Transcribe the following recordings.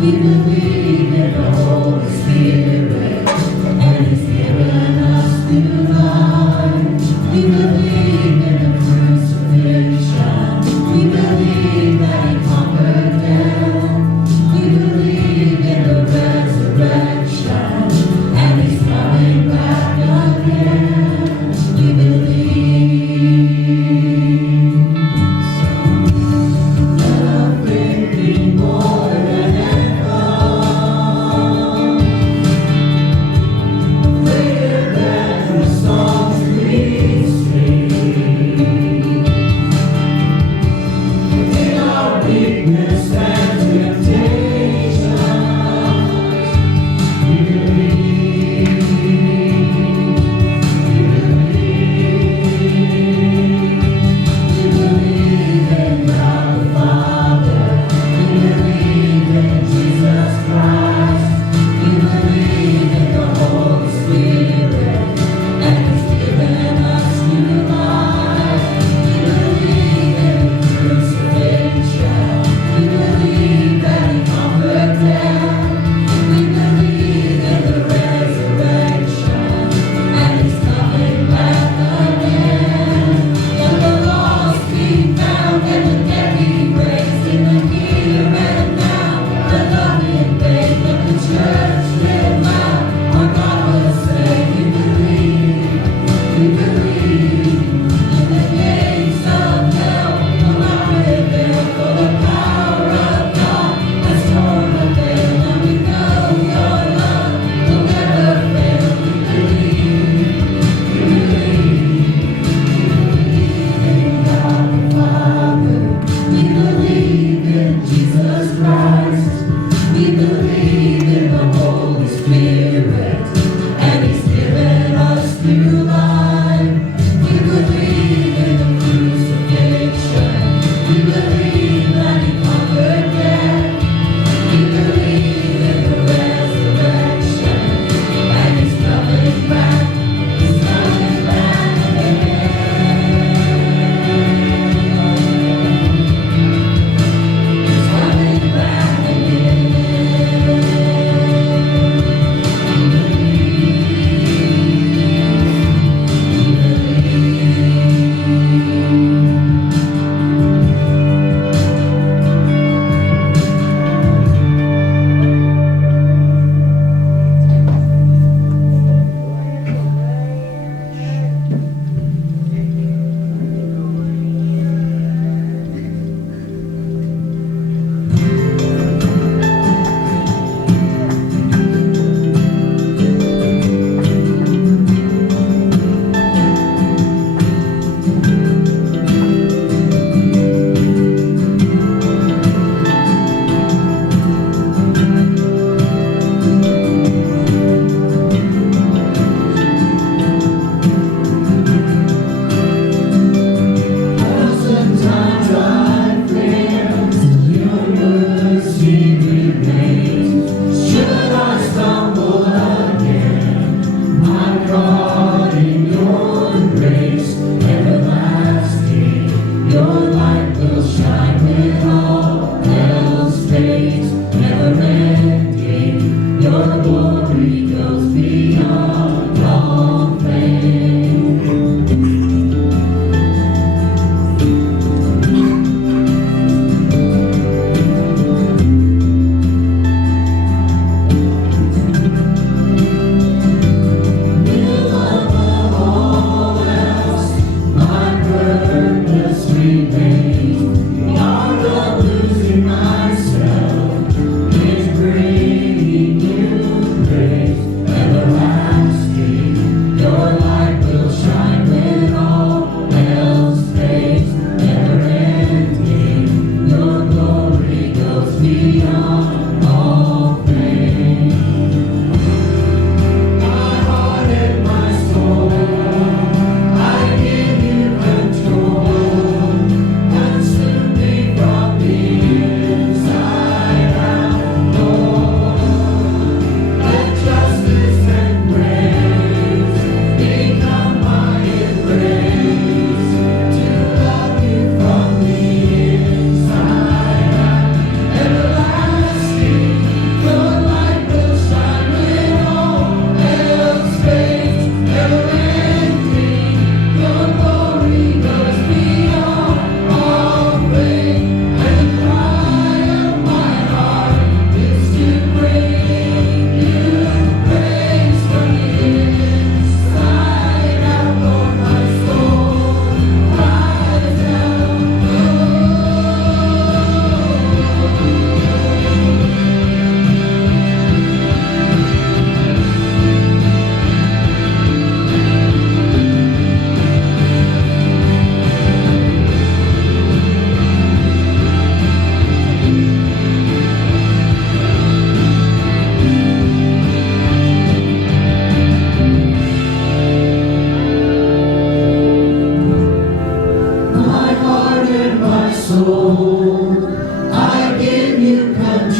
We believe in the Holy Spirit, and He's given us new life. We believe in the crucifixion. We believe that He conquered death. We believe in the resurrection, and He's coming back again. We believe.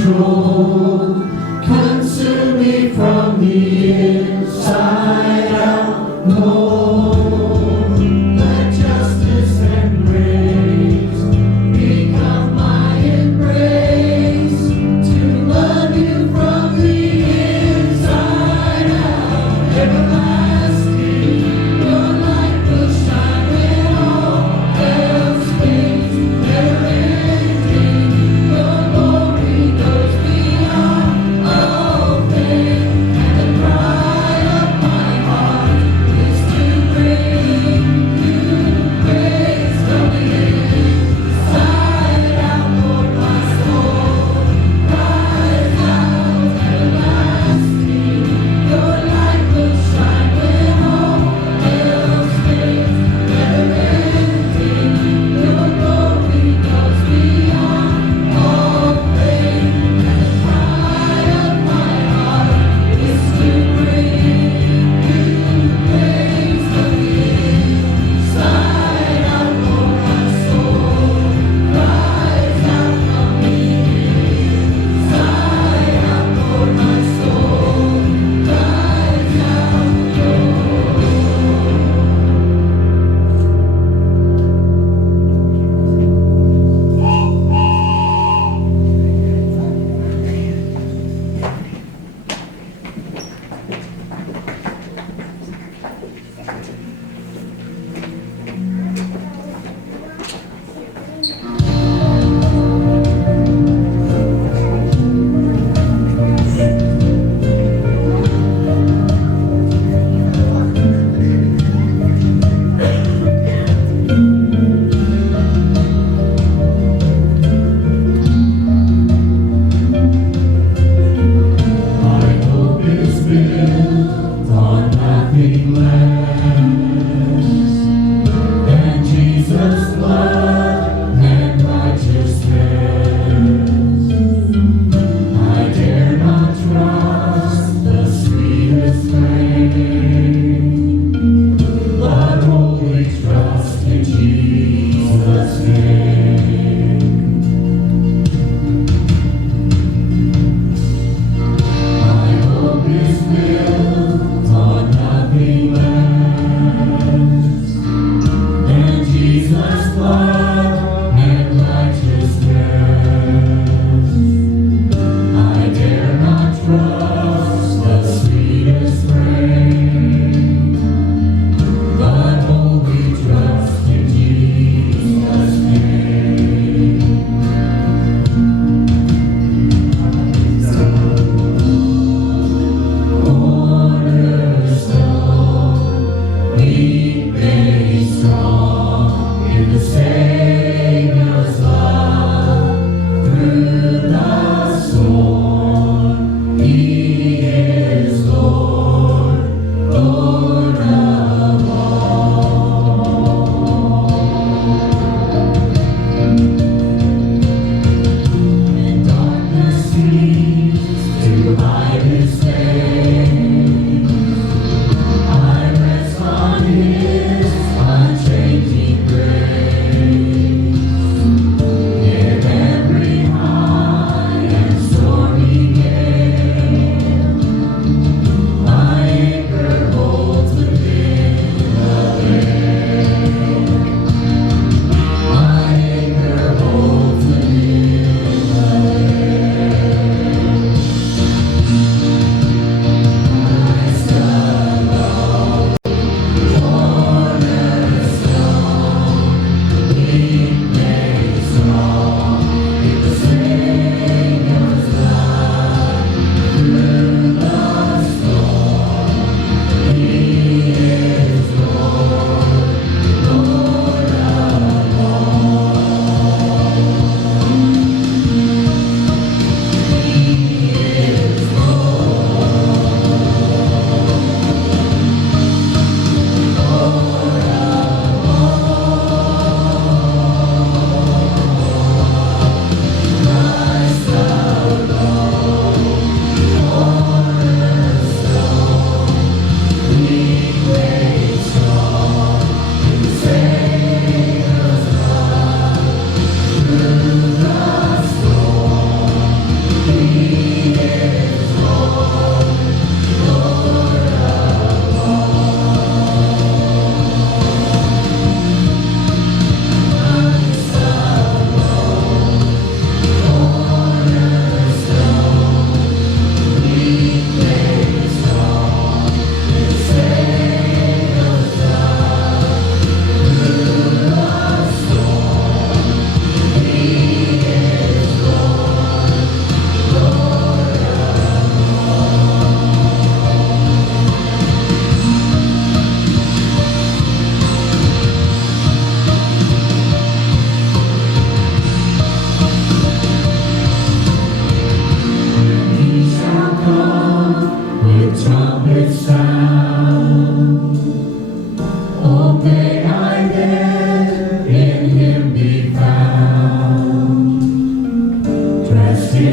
control. Consume me from the inside out, Lord. Let justice and grace become my embrace, to love you from the inside out. Everlasting, your light will shine when all else fades. Never ending, your glory goes beyond all faith. And the cry of my heart is to bring you praise from the inside out. Lord, my soul cries out. Everlasting, your light will shine when all else fades. Never ending, your glory goes beyond all faith. And the cry of my heart is to bring you praise from the inside out. Lord, my soul cries out from the inside out. Lord, my soul cries out, my hope is built on nothing less than Jesus' blood and righteousness. I dare not trust the sweetest name, but wholly trust in Jesus' name. My hope is built on nothing less than Jesus' blood and righteousness. I dare not trust the sweetest frame, but wholly trust in Jesus' name. Cornerstone, weak made strong in the Savior's love. Through the storm, He is Lord, Lord of all. And darkness seems to hide His face. I rest on His unchanging grace. In every high and stormy gale, my anchor holds within the veil. My anchor holds within the veil.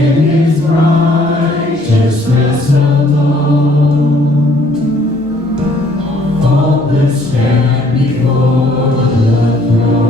in His righteousness alone, faultless stand before the throne.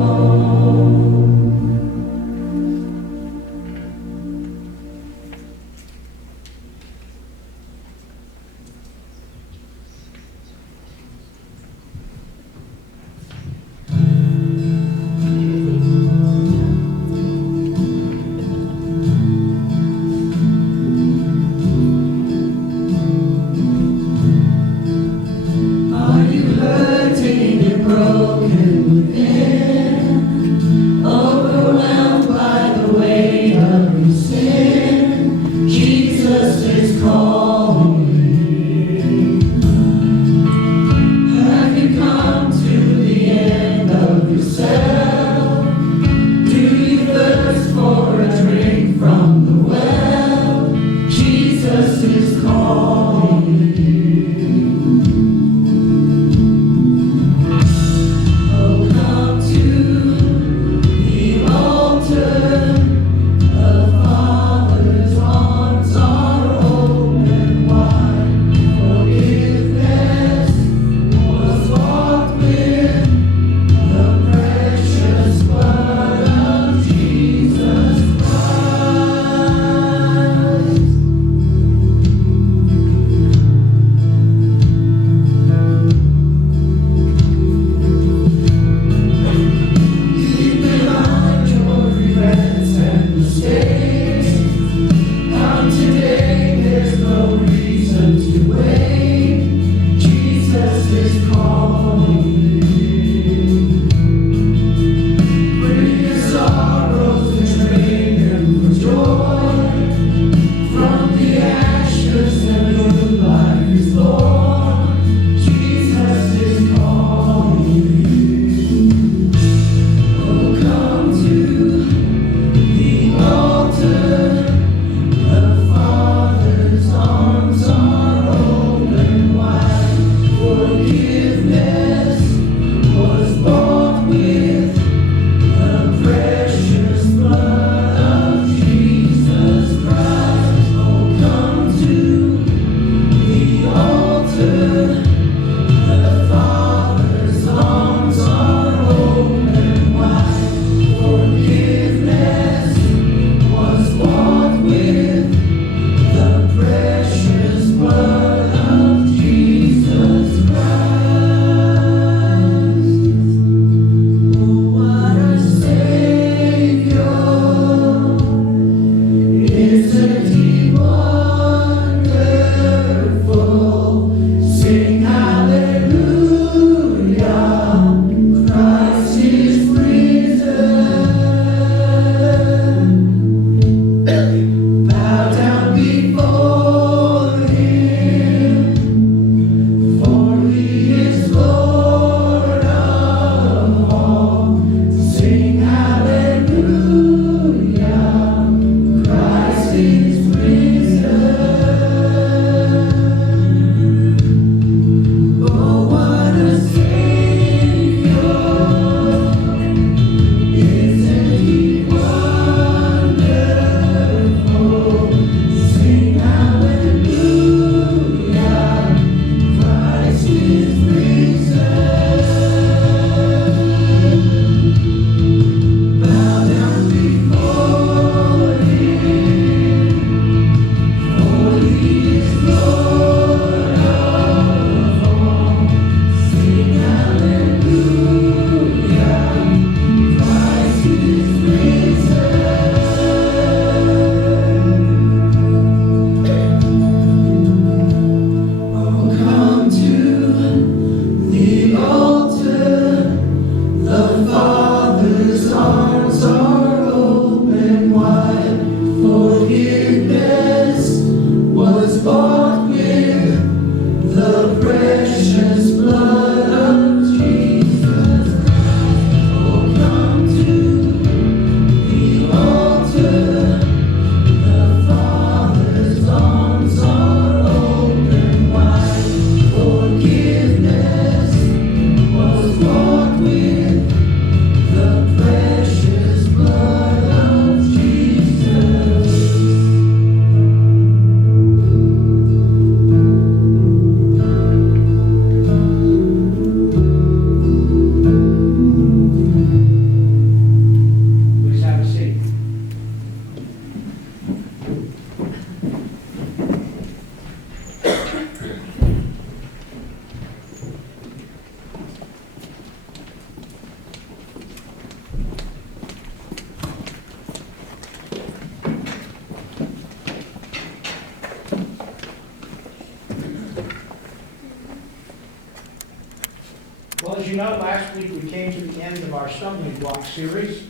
you know, last week we came to the end of our stumbling block series.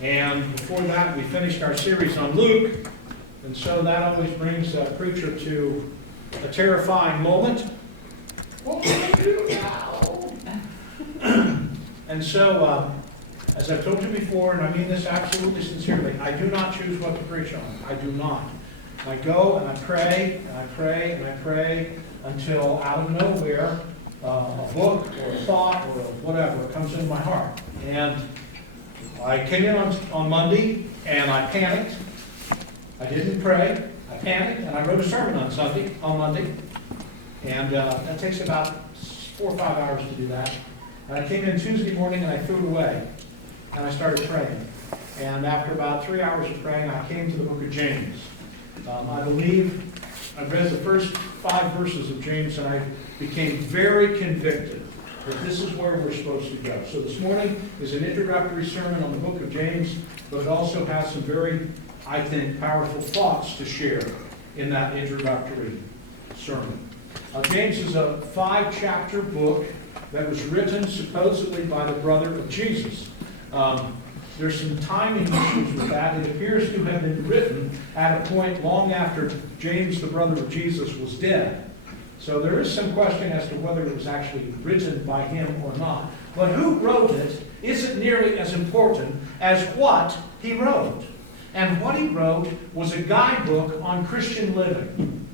And before that, we finished our series on Luke. And so that always brings a preacher to a terrifying moment. What will I do now? And so, as I've told you before, and I mean this absolutely sincerely, I do not choose what to preach on. I do not. I go and I pray, and I pray, and I pray until out of nowhere, a book or a thought or whatever comes into my heart. And I came in on Monday, and I panicked. I didn't pray. I panicked, and I wrote a sermon on Monday. And that takes about 4 or 5 hours to do that. And I came in Tuesday morning, and I threw it away. And I started praying. And after about 3 hours of praying, I came to the book of James. I believe I read the first 5 verses of James, and I became very convicted that this is where we're supposed to go. So this morning is an introductory sermon on the book of James, but it also has some very, I think, powerful thoughts to share in that introductory sermon. James is a 5-chapter book that was written supposedly by the brother of Jesus. There's some timing issues with that. It appears to have been written at a point long after James, the brother of Jesus, was dead. So there is some question as to whether it was actually written by him or not. But who wrote it isn't nearly as important as what he wrote. And what he wrote was a guidebook on Christian living.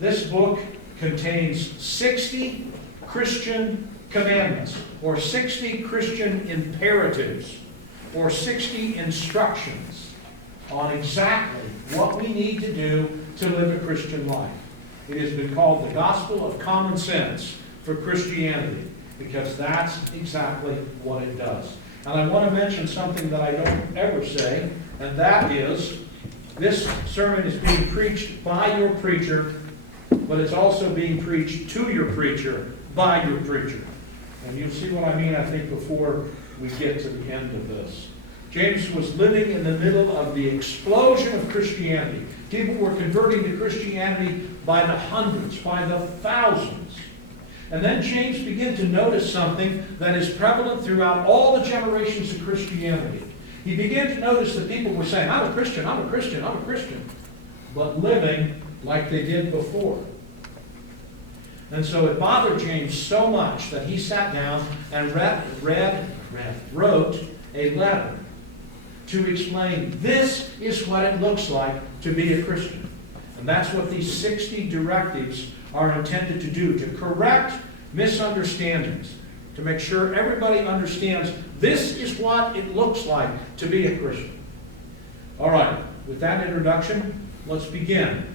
This book contains 60 Christian commandments, or 60 Christian imperatives, or 60 instructions on exactly what we need to do to live a Christian life. It has been called the gospel of common sense for Christianity, because that's exactly what it does. And I want to mention something that I don't ever say, and that is, this sermon is being preached by your preacher, but it's also being preached to your preacher by your preacher. And you'll see what I mean, I think, before we get to the end of this. James was living in the middle of the explosion of Christianity. People were converting to Christianity by the hundreds, by the thousands. And then James began to notice something that is prevalent throughout all the generations of Christianity. He began to notice that people were saying, I'm a Christian, I'm a Christian, I'm a Christian, but living like they did before. And so it bothered James so much that he sat down and wrote a letter to explain this is what it looks like to be a Christian. And that's what these 60 directives are intended to do, to correct misunderstandings, to make sure everybody understands this is what it looks like to be a Christian. All right, with that introduction, let's begin.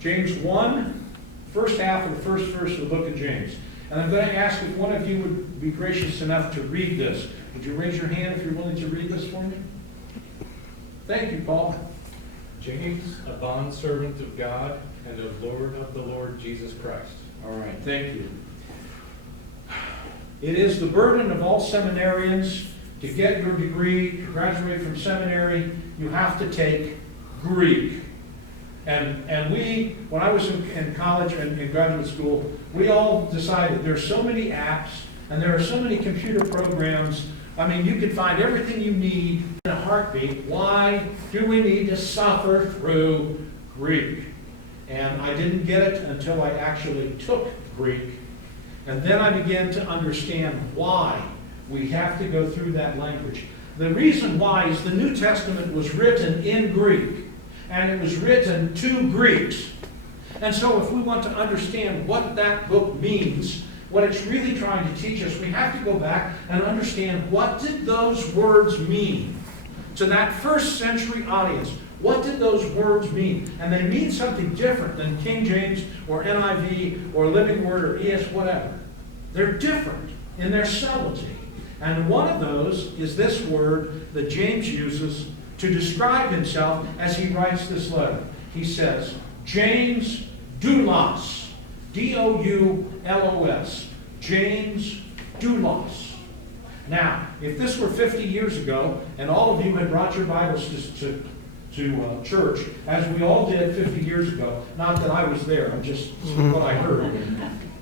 James 1, first half of the first verse of the book of James. And I'm going to ask if one of you would be gracious enough to read this. Would you raise your hand if you're willing to read this for me? Thank you, Paul. James, a bondservant of God and of the Lord Jesus Christ. All right, thank you. It is the burden of all seminarians to get your degree, to graduate from seminary, you have to take Greek. And we, when I was in college and in graduate school, we all decided there's so many apps and there are so many computer programs. I mean, you can find everything you need in a heartbeat. Why do we need to suffer through Greek? And I didn't get it until I actually took Greek. And then I began to understand why we have to go through that language. The reason why is the New Testament was written in Greek, and it was written to Greeks. And so if we want to understand what that book means, what it's really trying to teach us, we have to go back and understand what did those words mean to that first century audience. What did those words mean? And they mean something different than King James or NIV or Living Word or ES whatever. They're different in their subtlety. And one of those is this word that James uses to describe himself as he writes this letter. He says, James Doulos, D-O-U-L-O-S, James Doulos. Now, if this were 50 years ago and all of you had brought your Bibles to to church, as we all did 50 years ago. Not that I was there, I'm just what I heard.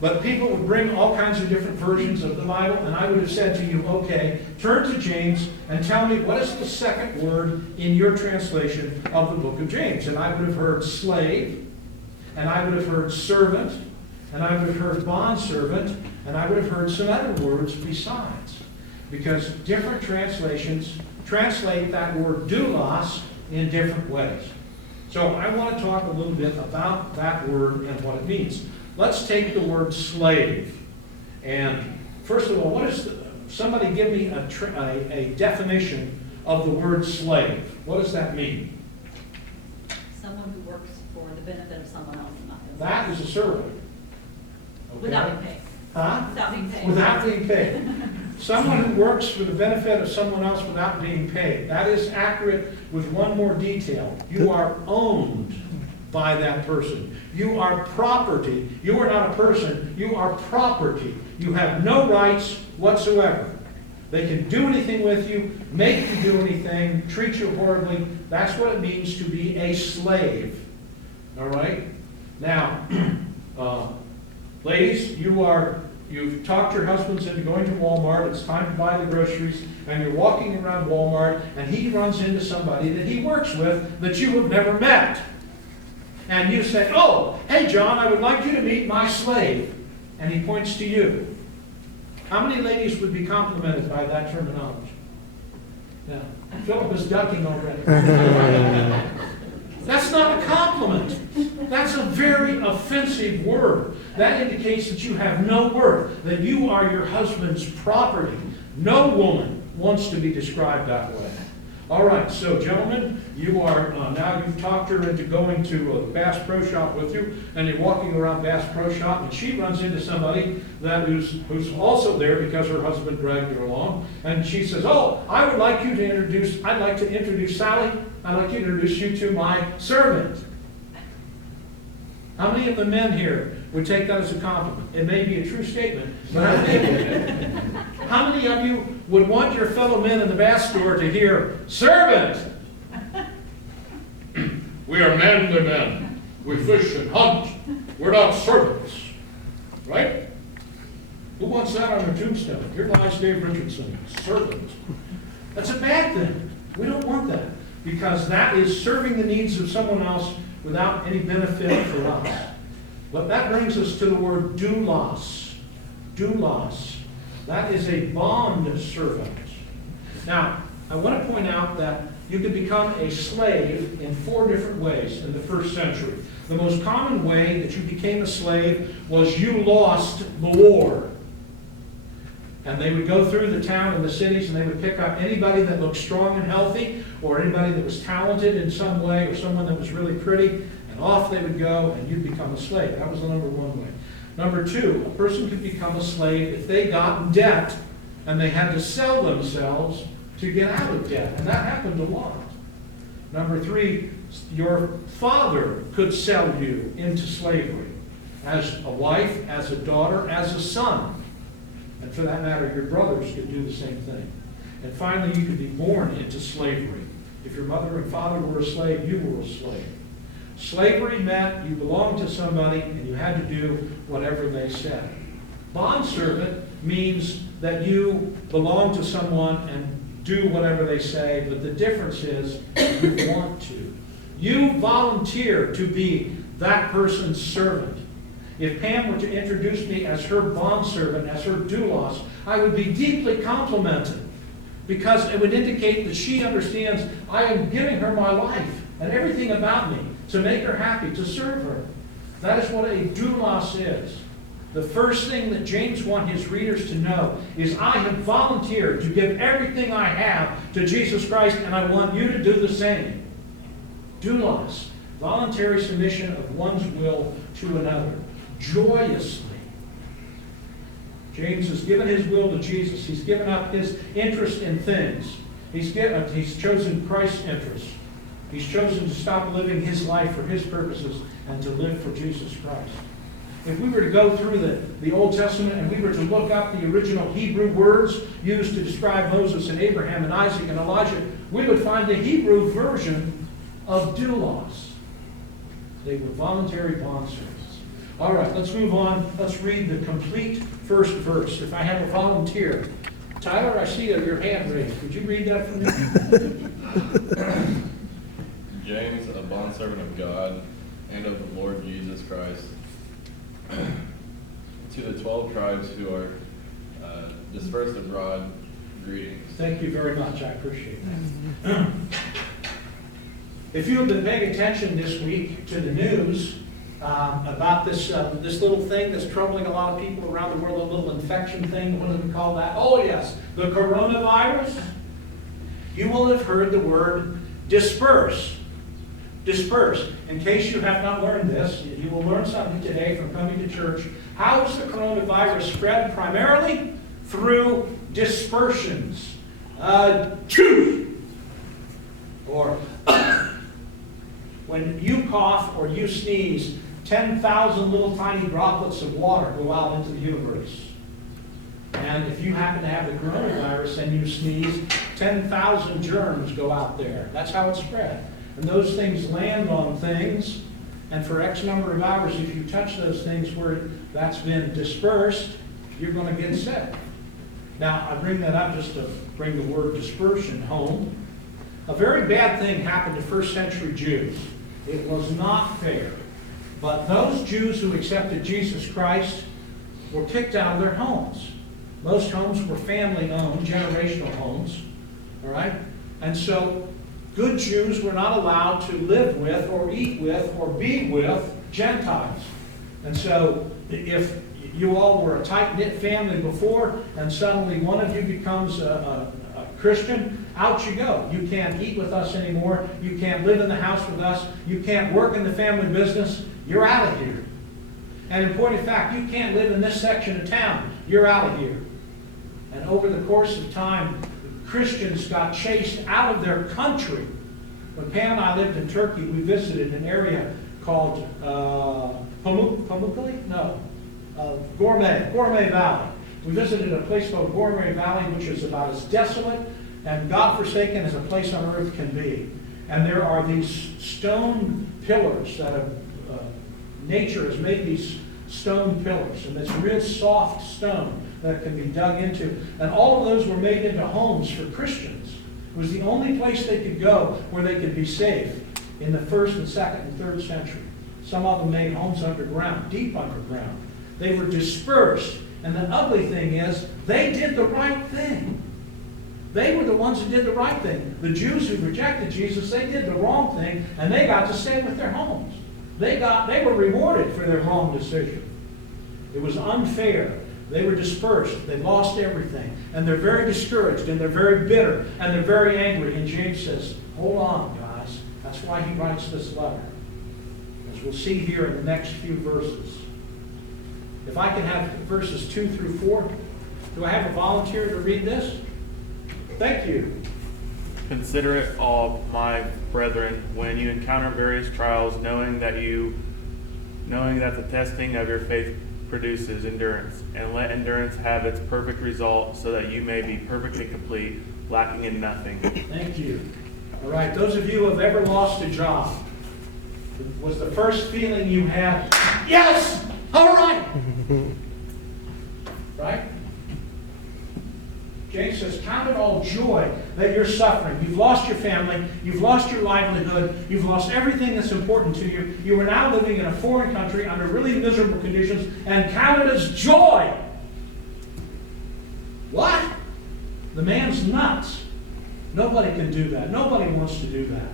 But people would bring all kinds of different versions of the Bible, and I would have said to you, okay, turn to James and tell me what is the second word in your translation of the book of James. And I would have heard slave, and I would have heard servant, and I would have heard bondservant, and I would have heard some other words besides. Because different translations translate that word doulos in different ways. So I want to talk a little bit about that word and what it means. Let's take the word slave. And first of all, somebody give me a definition of the word slave. What does that mean? Someone who works for the benefit of someone else. That is a servant. Okay? Without being paid. Huh? Without being paid. Without being paid. Someone who works for the benefit of someone else without being paid. That is accurate with one more detail. You are owned by that person. You are property. You are not a person. You are property. You have no rights whatsoever. They can do anything with you, make you do anything, treat you horribly. That's what it means to be a slave. All right? Now, ladies, you've talked your husbands into going to Walmart. It's time to buy the groceries, and you're walking around Walmart, and he runs into somebody that he works with that you have never met. And you say, oh, hey, John, I would like you to meet my slave. And he points to you. How many ladies would be complimented by that terminology? Yeah. Philip is ducking already. That's not a compliment. That's a very offensive word. That indicates that you have no worth, that you are your husband's property. No woman wants to be described that way. All right, so gentlemen, you are now you've talked her into going to Bass Pro Shop with you, and you're walking around Bass Pro Shop, and she runs into somebody who's also there because her husband dragged her along, and she says, "Oh, I'd like to introduce Sally. I'd like to introduce you to my servant." How many of the men here would take that as a compliment? It may be a true statement, but I think it. How many of you would want your fellow men in the bass store to hear, "Servant"? We are manly men. We fish and hunt. We're not servants. Right? Who wants that on their tombstone? Here lies Dave Richardson, servant. That's a bad thing. We don't want that, because that is serving the needs of someone else without any benefit for us. But that brings us to the word doulos. Doulos. That is a bond servant. Now, I want to point out that you could become a slave in 4 different ways in the first century. The most common way that you became a slave was you lost the war. And they would go through the town and the cities, and they would pick up anybody that looked strong and healthy, or anybody that was talented in some way, or someone that was really pretty, and off they would go, and you'd become a slave. That was the number 1 way. Number 2, a person could become a slave if they got in debt, and they had to sell themselves to get out of debt, and that happened a lot. Number 3, your father could sell you into slavery, as a wife, as a daughter, as a son. And for that matter, your brothers could do the same thing. And finally, you could be born into slavery. If your mother and father were a slave, you were a slave. Slavery meant you belonged to somebody and you had to do whatever they said. Bondservant means that you belong to someone and do whatever they say, but the difference is you want to. You volunteer to be that person's servant. If Pam were to introduce me as her bondservant, as her doulos, I would be deeply complimented, because it would indicate that she understands I am giving her my life and everything about me to make her happy, to serve her. That is what a doulos is. The first thing that James wants his readers to know is I have volunteered to give everything I have to Jesus Christ, and I want you to do the same. Doulos, voluntary submission of one's will to another, joyously. James has given his will to Jesus. He's given up his interest in things. He's chosen Christ's interest. He's chosen to stop living his life for his purposes and to live for Jesus Christ. If we were to go through the Old Testament and we were to look up the original Hebrew words used to describe Moses and Abraham and Isaac and Elijah, we would find the Hebrew version of doulos. They were voluntary bondservants. All right, let's move on. Let's read the complete first verse. If I have a volunteer. Tyler, I see your hand raised. Would you read that for me? James, a bondservant of God and of the Lord Jesus Christ, to the 12 tribes who are dispersed abroad, greetings. Thank you very much. I appreciate that. If you have been paying attention this week to the news about this little thing that's troubling a lot of people around the world, a little infection thing, what do we call that? Oh yes, the coronavirus. You will have heard the word disperse. Disperse. In case you have not learned this, you will learn something today from coming to church. How is the coronavirus spread? Primarily through dispersions. Or when you cough or you sneeze, 10,000 little tiny droplets of water go out into the universe. And if you happen to have the coronavirus and you sneeze, 10,000 germs go out there. That's how it's spread. And those things land on things, and for X number of hours, if you touch those things where that's been dispersed, you're going to get sick. Now, I bring that up just to bring the word dispersion home. A very bad thing happened to first century Jews. It was not fair. But those Jews who accepted Jesus Christ were kicked out of their homes. Most homes were family-owned, generational homes. All right? And so good Jews were not allowed to live with or eat with or be with Gentiles. And so if you all were a tight-knit family before and suddenly one of you becomes a Christian, out you go. You can't eat with us anymore. You can't live in the house with us. You can't work in the family business. You're out of here. And in point of fact, you can't live in this section of town. You're out of here. And over the course of time, Christians got chased out of their country. When Pam and I lived in Turkey, we visited an area called Pamukkale? No. Gourmet Valley. We visited a place called Gourmet Valley, which is about as desolate and godforsaken as a place on earth can be. And there are these stone pillars that nature has made these stone pillars. And it's real soft stone that can be dug into. And all of those were made into homes for Christians. It was the only place they could go where they could be safe in the 1st and 2nd and 3rd century. Some of them made homes underground, deep underground. They were dispersed. And the ugly thing is, they did the right thing. They were the ones who did the right thing. The Jews who rejected Jesus, they did the wrong thing, and they got to stay with their homes. They were rewarded for their wrong decision. It was unfair. They were dispersed. They lost everything. And they're very discouraged, and they're very bitter, and they're very angry. And James says, hold on, guys. That's why he writes this letter. As we'll see here in the next few verses. If I can have verses 2 through 4. Do I have a volunteer to read this? Thank you. Consider it all, my brethren, when you encounter various trials, knowing that the testing of your faith produces endurance, and let endurance have its perfect result, so that you may be perfectly complete, lacking in nothing. Thank you. All right, those of you who have ever lost a job, was the first feeling you had, yes, all right. Right? James says, count it all joy that you're suffering. You've lost your family. You've lost your livelihood. You've lost everything that's important to you. You are now living in a foreign country under really miserable conditions, and count it as joy. What? The man's nuts. Nobody can do that. Nobody wants to do that.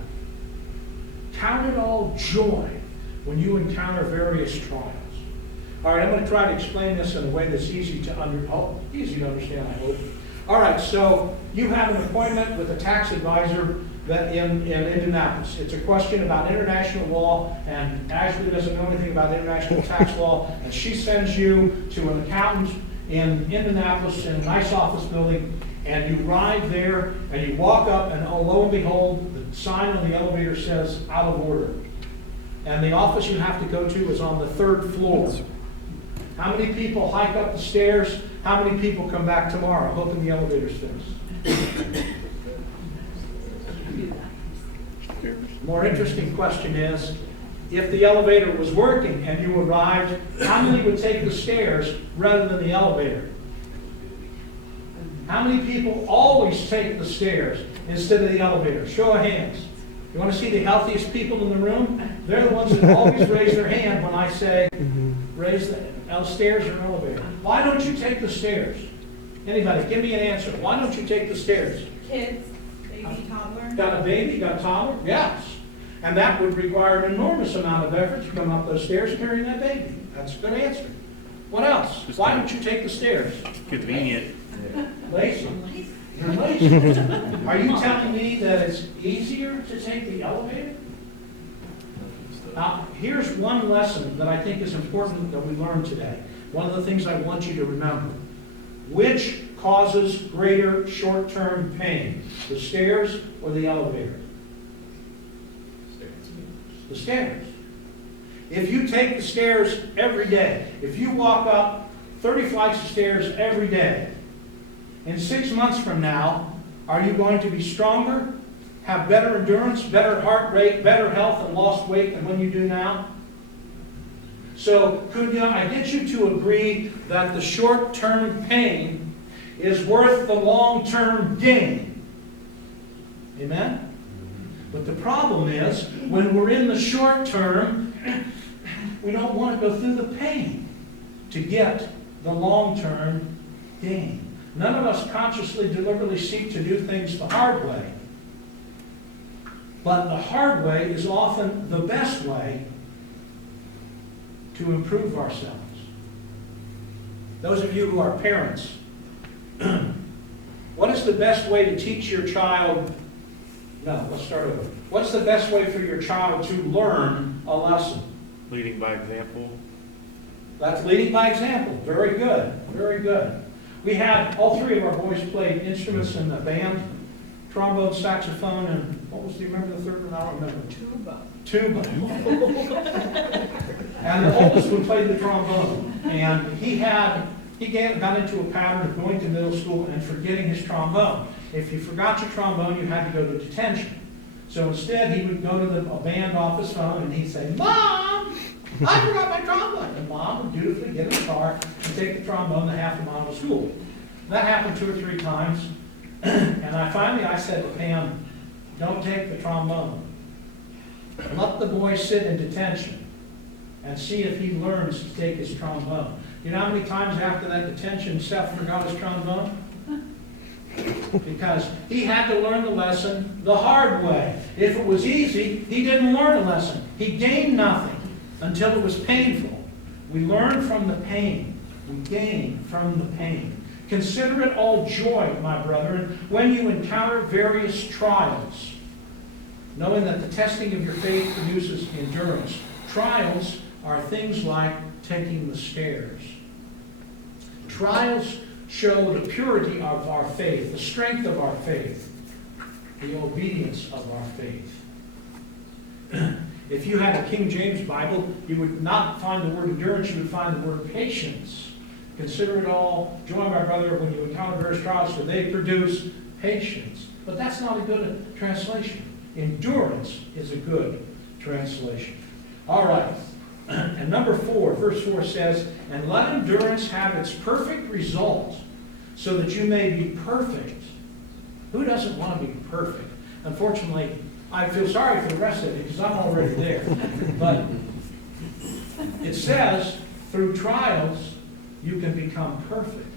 Count it all joy when you encounter various trials. All right, I'm going to try to explain this in a way that's easy to understand, I hope. All right, so you have an appointment with a tax advisor in Indianapolis. It's a question about international law, and Ashley doesn't know anything about international tax law, and she sends you to an accountant in Indianapolis in a nice office building, and you arrive there, and you walk up, and oh, lo and behold, the sign on the elevator says, out of order. And the office you have to go to is on the 3rd floor. How many people hike up the stairs? How many people come back tomorrow, hoping the elevator's fixed? The more interesting question is, if the elevator was working and you arrived, how many would take the stairs rather than the elevator? How many people always take the stairs instead of the elevator? Show of hands. You want to see the healthiest people in the room? They're the ones that always raise their hand when I say, raise the stairs or elevator. Why don't you take the stairs? Anybody, give me an answer. Why don't you take the stairs? Kids, baby, toddler. Got a baby, got a toddler? Yes. And that would require an enormous amount of effort to come up those stairs carrying that baby. That's a good answer. What else? Why don't you take the stairs? Convenient. Lazy. You're lazy. Are you telling me that it's easier to take the elevator? Now, here's one lesson that I think is important that we learned today. One of the things I want you to remember. Which causes greater short-term pain? The stairs or the elevator? The stairs. If you take the stairs every day, if you walk up 30 flights of stairs every day, in 6 months from now, are you going to be stronger, have better endurance, better heart rate, better health, and lost weight than when you do now? So could I get you to agree that the short-term pain is worth the long-term gain? Amen? But the problem is, when we're in the short term, we don't want to go through the pain to get the long-term gain. None of us consciously, deliberately seek to do things the hard way. But the hard way is often the best way to improve ourselves. Those of you who are parents, what is the best way to teach your child? No, let's start over. What's the best way for your child to learn a lesson? Leading by example. That's leading by example. Very good. Very good. We had, all three of our boys played instruments in the band, trombone, saxophone, and what was, do you remember the third one? I don't remember. Tuba. And the oldest one played the trombone. And he got into a pattern of going to middle school and forgetting his trombone. If you forgot your trombone, you had to go to detention. So instead, he would go to a band office phone and he'd say, "Mom, I forgot my trombone." And Mom would dutifully get in the car and take the trombone and have him on to school. That happened 2 or 3 times. And I said to Pam, "Don't take the trombone. Let the boy sit in detention and see if he learns to take his trombone." You know how many times after that detention Seth forgot his trombone? Because he had to learn the lesson the hard way. If it was easy, he didn't learn a lesson. He gained nothing until it was painful. We learn from the pain. We gain from the pain. Consider it all joy, my brethren, when you encounter various trials, knowing that the testing of your faith produces endurance. Trials are things like taking the stairs. Trials show the purity of our faith, the strength of our faith, the obedience of our faith. If you had a King James Bible, you would not find the word endurance, you would find the word patience. Consider it all joy, my brother, when you encounter various trials, for they produce patience. But that's not a good translation. Endurance is a good translation. All right. And number 4, verse 4 says, "And let endurance have its perfect result, so that you may be perfect." Who doesn't want to be perfect? Unfortunately, I feel sorry for the rest of it because I'm already there. But it says, through trials, you can become perfect.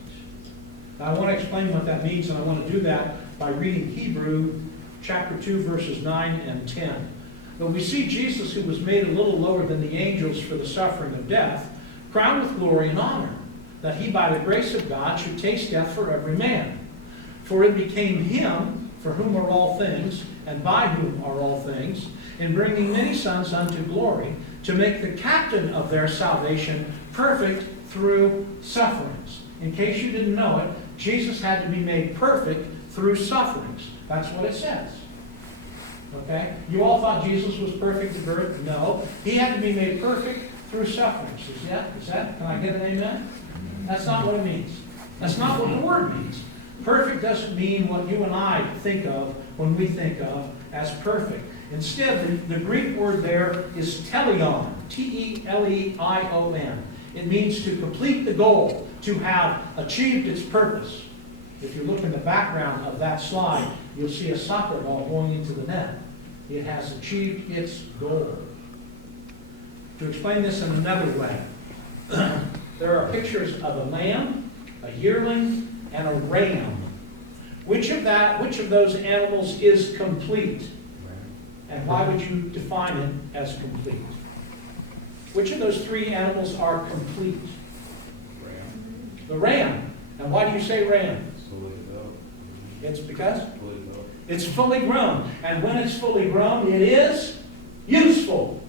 Now, I want to explain what that means, and I want to do that by reading Hebrew chapter 2, verses 9 and 10. But we see Jesus, who was made a little lower than the angels for the suffering of death, crowned with glory and honor, that he by the grace of God should taste death for every man. For it became him, for whom are all things, and by whom are all things, in bringing many sons unto glory, to make the captain of their salvation perfect through sufferings. In case you didn't know it, Jesus had to be made perfect through sufferings. That's what it says. Okay? You all thought Jesus was perfect at birth? No. He had to be made perfect through sufferings. Can I get an amen? That's not what it means. That's not what the word means. Perfect doesn't mean what you and I think of when we think of as perfect. Instead, the Greek word there is teleon, T-E-L-E-I-O-N. It means to complete the goal, to have achieved its purpose. If you look in the background of that slide, you'll see a soccer ball going into the net. It has achieved its goal. To explain this in another way, there are pictures of a lamb, a yearling, and a ram. Which of those animals is complete? And why would you define it as complete? Which of those three animals are complete? Ram. The ram. And why do you say ram? Fully developed. It's because Fully developed. it's fully grown. And when it's fully grown, it is useful.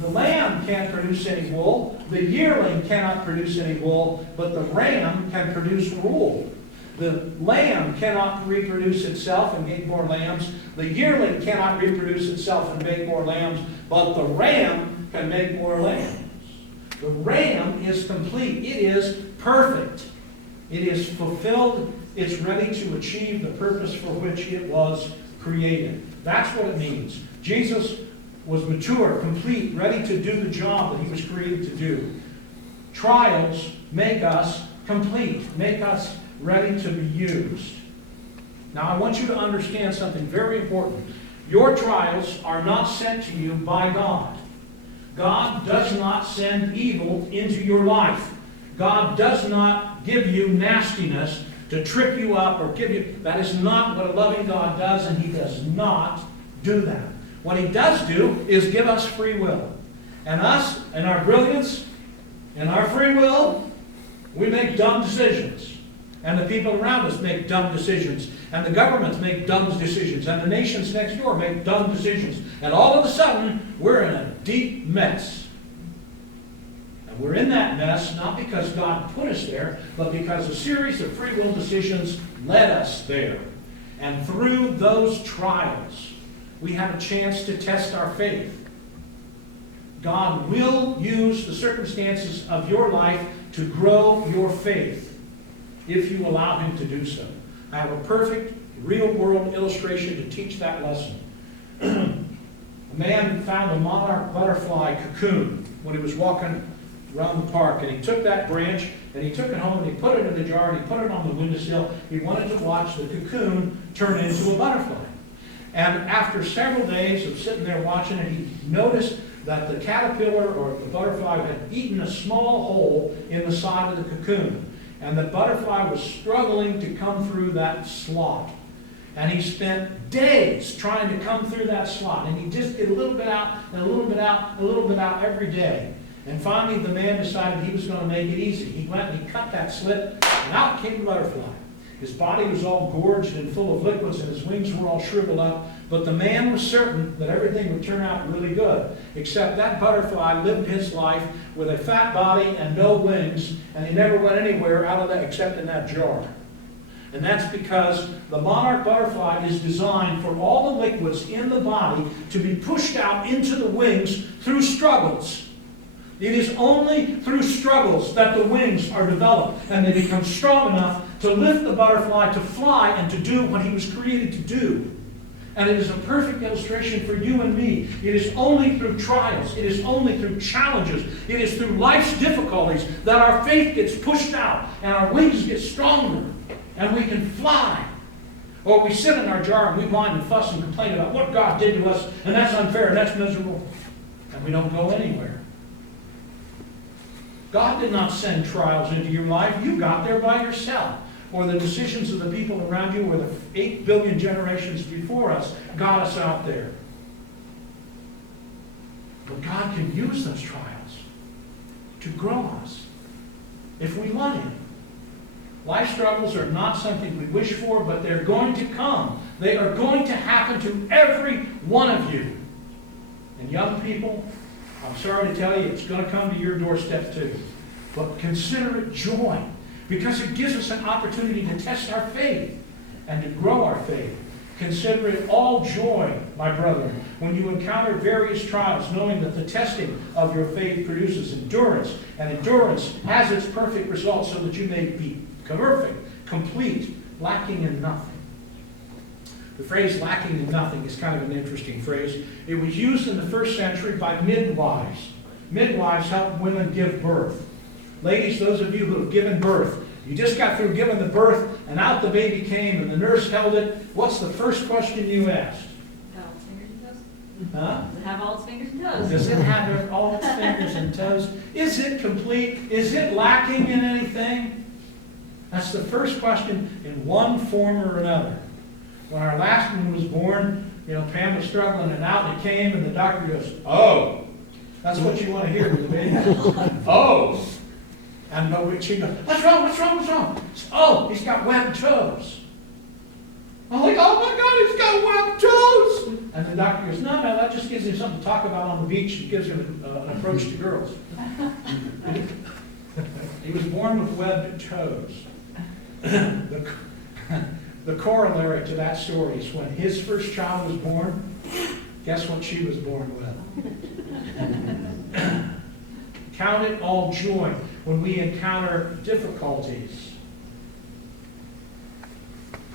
The lamb can't produce any wool. The yearling cannot produce any wool, but the ram can produce wool. The lamb cannot reproduce itself and make more lambs. The yearling cannot reproduce itself and make more lambs, but the ram can make more lambs. The ram is complete. It is perfect. It is fulfilled. It's ready to achieve the purpose for which it was created. That's what it means. Jesus was mature, complete, ready to do the job that he was created to do. Trials make us complete, make us ready to be used. Now I want you to understand something very important. Your trials are not sent to you by God. God does not send evil into your life. God does not give you nastiness to trip you up or give you... That is not what a loving God does, and he does not do that. What he does do is give us free will. And us, and our brilliance, and our free will, we make dumb decisions. And the people around us make dumb decisions. And the governments make dumb decisions. And the nations next door make dumb decisions. And all of a sudden, we're in a deep mess. And we're in that mess not because God put us there, but because a series of free will decisions led us there. And through those trials, we have a chance to test our faith. God will use the circumstances of your life to grow your faith if you allow him to do so. I have a perfect real-world illustration to teach that lesson. A man found a monarch butterfly cocoon when he was walking around the park, and he took that branch and he took it home and he put it in the jar and he put it on the windowsill. He wanted to watch the cocoon turn into a butterfly. And after several days of sitting there watching it, he noticed that the caterpillar or the butterfly had eaten a small hole in the side of the cocoon. And the butterfly was struggling to come through that slot. And he spent days trying to come through that slot. And he just did a little bit out, and a little bit out, a little bit out every day. And finally the man decided he was going to make it easy. He went and he cut that slit, and out came the butterfly. His body was all gorged and full of liquids, and his wings were all shriveled up. But the man was certain that everything would turn out really good, except that butterfly lived his life with a fat body and no wings, and he never went anywhere out of that except in that jar. And that's because the monarch butterfly is designed for all the liquids in the body to be pushed out into the wings through struggles. It is only through struggles that the wings are developed and they become strong enough to lift the butterfly to fly and to do what he was created to do. And it is a perfect illustration for you and me. It is only through trials, it is only through challenges, it is through life's difficulties that our faith gets pushed out and our wings get stronger and we can fly. Or we sit in our jar and we whine and fuss and complain about what God did to us, and that's unfair and that's miserable, and we don't go anywhere. God did not send trials into your life. You got there by yourself. Or the decisions of the people around you or the 8 billion generations before us got us out there. But God can use those trials to grow us if we let him. Life struggles are not something we wish for, but they're going to come. They are going to happen to every one of you. And young people, I'm sorry to tell you, it's going to come to your doorstep too. But consider it joy, because it gives us an opportunity to test our faith and to grow our faith. Consider it all joy, my brethren, when you encounter various trials, knowing that the testing of your faith produces endurance, and endurance has its perfect result so that you may be perfect, complete, lacking in nothing. The phrase lacking in nothing is kind of an interesting phrase. It was used in the first century by midwives. Midwives help women give birth. Ladies, those of you who have given birth, you just got through giving the birth, and out the baby came, and the nurse held it. What's the first question you asked? Have its fingers and toes? Huh? Does it have all its fingers and toes? Does it have all its fingers and toes? Is it complete? Is it lacking in anything? That's the first question in one form or another. When our last one was born, Pam was struggling, and out it came, and the doctor goes, "Oh." That's what you want to hear with the baby. "Oh." And she goes, "What's wrong? What's wrong? What's wrong?" "Oh, he's got webbed toes." I'm like, "Oh my God, he's got webbed toes." And the doctor goes, No, that just gives him something to talk about on the beach. It gives him an approach to girls. He was born with webbed toes. The corollary to that story is when his first child was born, guess what she was born with? Count it all joy when we encounter difficulties.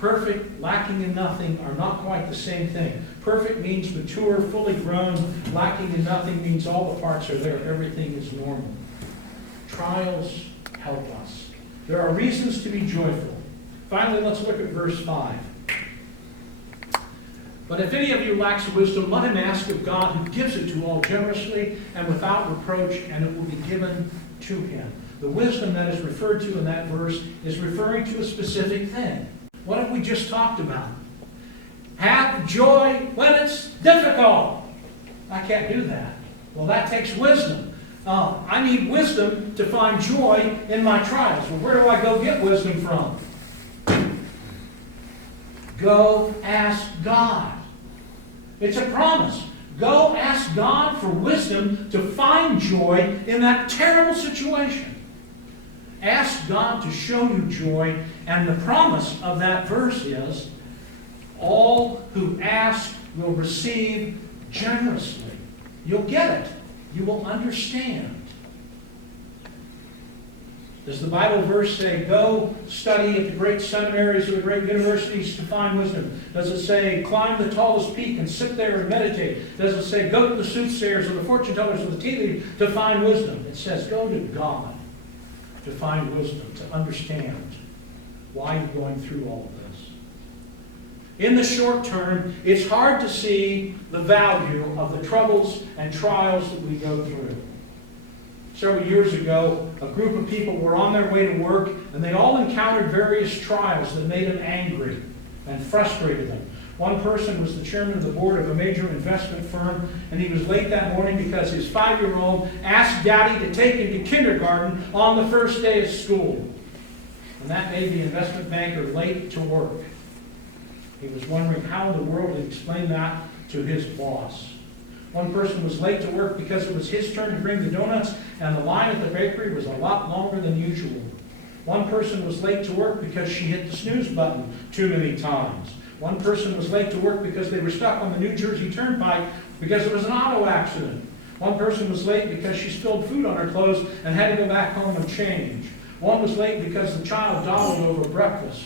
Perfect, lacking in nothing are not quite the same thing. Perfect means mature, fully grown. Lacking in nothing means all the parts are there. Everything is normal. Trials help us. There are reasons to be joyful. Finally, let's look at verse 5. "But if any of you lacks wisdom, let him ask of God, who gives it to all generously and without reproach, and it will be given to him." The wisdom that is referred to in that verse is referring to a specific thing. What have we just talked about? Have joy when it's difficult. I can't do that. Well, that takes wisdom. I need wisdom to find joy in my trials. Well, where do I go get wisdom from? Go ask God. It's a promise. Go ask God for wisdom to find joy in that terrible situation. Ask God to show you joy, and the promise of that verse is, all who ask will receive generously. You'll get it. You will understand. Does the Bible verse say, go study at the great seminaries or the great universities to find wisdom? Does it say, climb the tallest peak and sit there and meditate? Does it say, go to the soothsayers or the fortune tellers or the tea leaves to find wisdom? It says, go to God to find wisdom, to understand why you're going through all of this. In the short term, it's hard to see the value of the troubles and trials that we go through. Several years ago, a group of people were on their way to work, and they all encountered various trials that made them angry and frustrated them. One person was the chairman of the board of a major investment firm, and he was late that morning because his 5-year-old asked Daddy to take him to kindergarten on the first day of school. And that made the investment banker late to work. He was wondering how in the world to explain that to his boss. One person was late to work because it was his turn to bring the donuts, and the line at the bakery was a lot longer than usual. One person was late to work because she hit the snooze button too many times. One person was late to work because they were stuck on the New Jersey Turnpike because it was an auto accident. One person was late because she spilled food on her clothes and had to go back home and change. One was late because the child dawdled over breakfast.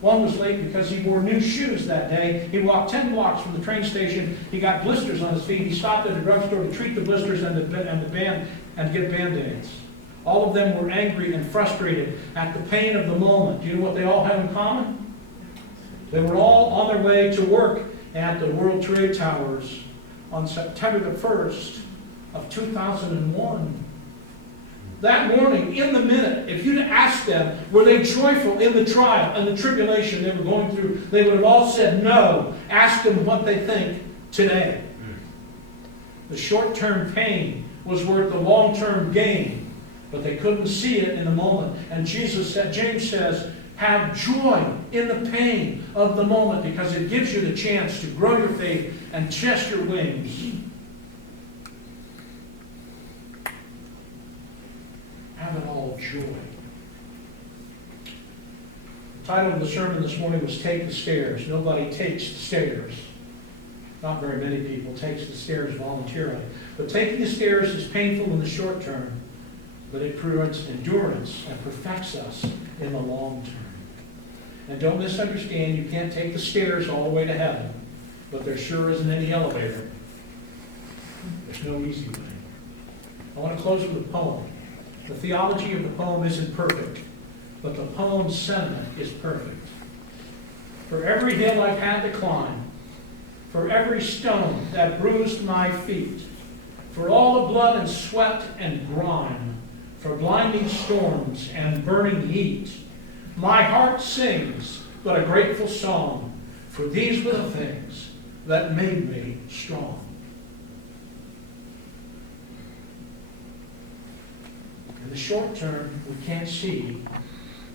One was late because he wore new shoes that day. He walked 10 blocks from the train station. He got blisters on his feet. He stopped at a drugstore to treat the blisters and get Band-Aids. All of them were angry and frustrated at the pain of the moment. Do you know what they all had in common? They were all on their way to work at the World Trade Towers on September the 1st of 2001. That morning, in the minute, if you'd asked them, were they joyful in the trial and the tribulation they were going through, they would have all said no. Ask them what they think today. The short-term pain was worth the long-term gain, but they couldn't see it in the moment. And James says, have joy in the pain of the moment because it gives you the chance to grow your faith and test your wings. Have it all joy. The title of the sermon this morning was Take the Stairs. Nobody takes the stairs. Not very many people takes the stairs voluntarily. But taking the stairs is painful in the short term, but it provides endurance and perfects us in the long term. And don't misunderstand, you can't take the stairs all the way to heaven, but there sure isn't any elevator. There's no easy way. I want to close with a poem. The theology of the poem isn't perfect, but the poem's sentiment is perfect. For every hill I've had to climb, for every stone that bruised my feet, for all the blood and sweat and grime, for blinding storms and burning heat, my heart sings but a grateful song, for these were the things that made me strong. In the short term, we can't see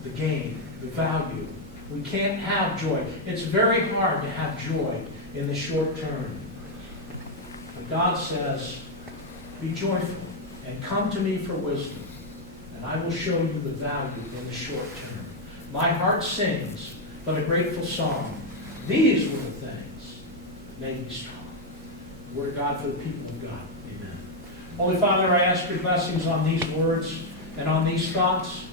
the gain, the value. We can't have joy. It's very hard to have joy in the short term. But God says, be joyful and come to me for wisdom, and I will show you the value in the short term. My heart sings, but a grateful song. These were the things that made me strong. The word of God for the people of God. Amen. Holy Father, I ask your blessings on these words and on these thoughts,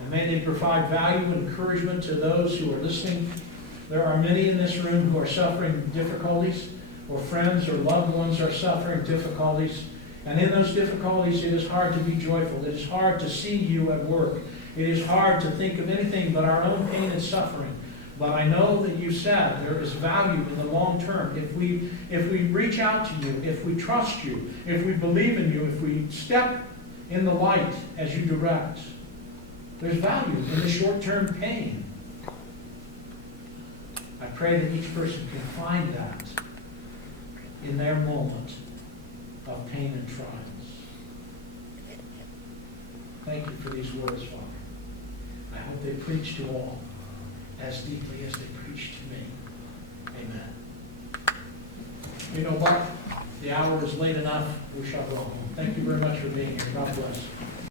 and may they provide value and encouragement to those who are listening. There are many in this room who are suffering difficulties, or friends or loved ones are suffering difficulties. And in those difficulties, it is hard to be joyful. It is hard to see you at work. It is hard to think of anything but our own pain and suffering. But I know that you said there is value in the long term. If we reach out to you, if we trust you, if we believe in you, if we step in the light as you direct, there's value in the short-term pain. I pray that each person can find that in their moment of pain and trials. Thank you for these words, Father. I hope they preach to all as deeply as they preach to me. Amen. You know what? The hour is late enough. We shall go home. Thank you very much for being here. God bless.